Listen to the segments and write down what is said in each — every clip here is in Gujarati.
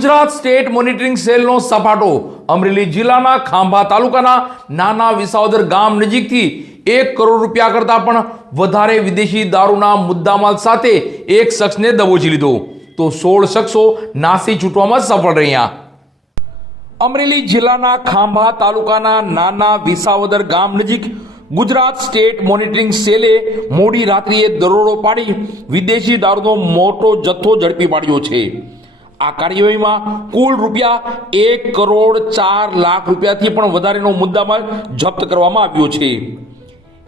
ગુજરાત સ્ટેટ મોનિટરિંગ સેલનો સપાટો અમરેલી જિલ્લાના ખાંભા તાલુકાના નાના વિસાવદર ગામ નજીકથી 1 કરોડ રૂપિયા કરતા પણ વધારે વિદેશી દારૂના મુદ્દામાલ સાથે એક શખ્સને દબોચી લીધો તો 16 શખ્સો નાસી છૂટવામાં સફળ રહ્યા। અમરેલી જિલ્લાના ખાંભા તાલુકાના નાના વિસાવદર ગામ નજીક ગુજરાત સ્ટેટ મોનિટરિંગ સેલે મોડી રાત્રિએ દરોડો પાડી વિદેશી દારૂનો મોટો જથ્થો ઝડપી પાડ્યો છે। આ કાર્યવાહીમાં કુલ રૂપિયા 1 કરોડ 4 લાખ રૂપિયાથી પણ વધારેનો મુદ્દામાલ જપ્ત કરવામાં આવ્યો છે।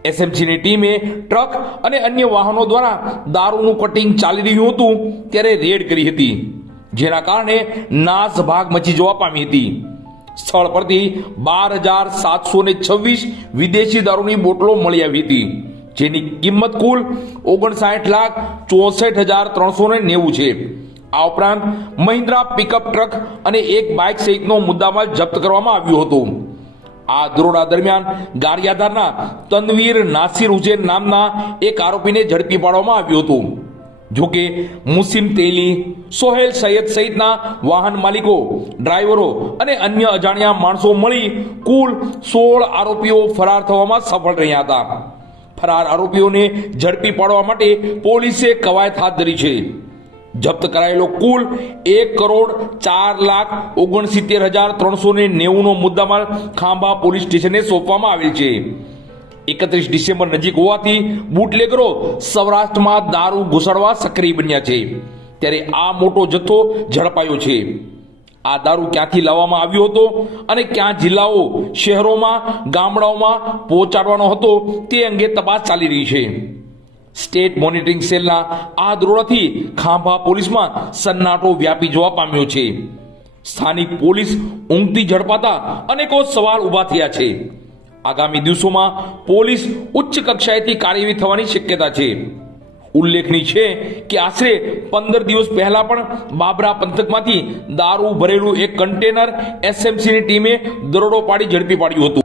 એસએમસીની ટીમે ટ્રક અને અન્ય વાહનો દ્વારા દારૂનું કટિંગ ચાલી રહ્યું હતું ત્યારે રેડ કરી હતી, જેના કારણે નાસભાગ મચી જવા પામી હતી। સ્થળ પરથી 12,726 વિદેશી દારૂની બોટલો મળી આવી હતી, જેની કિંમત કુલ 59,64,390 છે। આ ઉપરાંત મહિન્દ્રા પિકઅપ ટ્રક અને એક બાઇક સહિતનો મુદ્દામાલ જપ્ત કરવામાં આવ્યો હતો। આ દરોડા દરમિયાન ગારિયાધારના તનવીર નાસિર હુસેન નામના એક આરોપીને ઝડપી પાડવામાં આવ્યો હતો। જોકે મુસીમ તેલી, સોહેલ સૈયદ સહિતના વાહન માલિકો, ડ્રાઈવરો અને અન્ય અજાણ્યા માણસો મળી કુલ 16 આરોપીઓ ફરાર થવામાં સફળ રહ્યા હતા। ફરાર આરોપીઓને ઝડપી પાડવા માટે પોલીસે કવાયત હાથ ધરી છે। જપ્ત કરાયેલો કુલ 1 કરોડ 4,69,390 નો મુદ્દામાલ ખાંભા પોલીસ સ્ટેશને સોંપવામાં આવેલ છે। 31 ડિસેમ્બર નજીક હોવાથી બુટલેગરો સૌરાષ્ટ્રમાં દારૂ ઘુસાડવા સક્રિય બન્યા છે, ત્યારે આ મોટો જથ્થો ઝડપાયો છે। આ દારૂ ક્યાંથી લાવવામાં આવ્યો હતો અને ક્યાં જિલ્લાઓ, શહેરોમાં, ગામડાઓમાં પહોંચાડવાનો હતો તે અંગે તપાસ ચાલી રહી છે। સ્ટેટ મોનિટરિંગ સેલના આ દરોડાથી ખાંભા પોલીસમાં સન્નાટો વ્યાપી જવા પામ્યો છે। સ્થાનિક પોલીસ ઊંઘતી ઝડપાતા અનેકો સવાલ ઊભા થયા છે। આગામી દિવસોમાં પોલીસ ઉચ્ચ કક્ષાએથી કાર્યવાહી થવાની શક્યતા છે। ઉલ્લેખનીય છે કે આશરે 15 દિવસ પહેલા પણ બાબરા પંથકમાંથી દારૂ ભરેલું એક કન્ટેનર એસએમસીની ટીમે દરોડો પાડી ઝડપી પાડ્યું હતું।